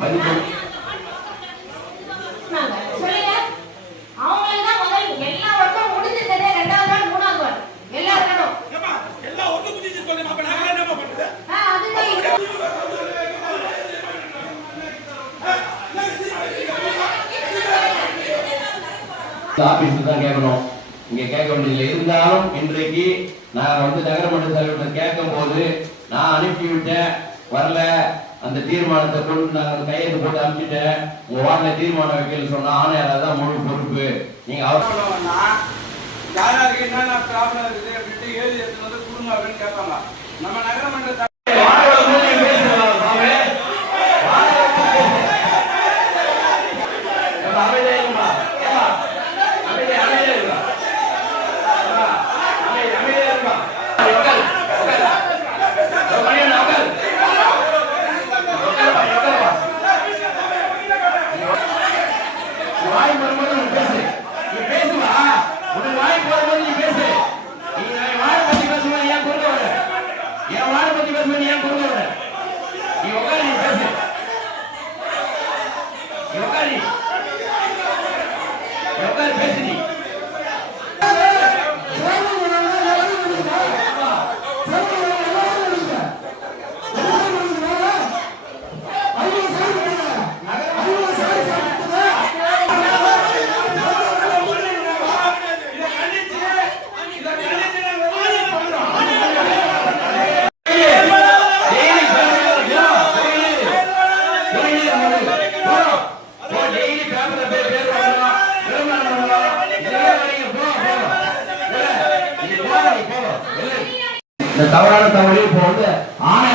மதிப்பு. தான் கேட்கணும். இங்க கேட்க வேண்டியதில்லை. இருந்தாலும் இன்றைக்கு நான் வந்து நகரமன்ற தலைவர்கிட்ட கேட்கும் போது நான் அனுப்பிவிட்டேன். வரல. அந்த தீர்மானத்தை கொண்டு நாங்கள் கையெழுத்து போட்டு அனுப்பிட்டேன். உங்க வார்டுல தீர்மானம் வைக்கல சொன்னா ஆணையாளர் தான் முழு பொறுப்பு. நீங்க அவர் யார் என்னென்ன ப்ராப்ளம் இருக்குது அப்படின்ட்டு எழுதி எடுத்துட்டு வந்து கொடுங்க அப்படின்னு கேட்பாங்க. நம்ம நகரமன்ற வாழை பத்தி பேசும்போது ஏன் குறுக்க வர நீ உட்காரு பேசு பேசு நீ இந்த தவறான தவறு இப்போ வந்து ஆணை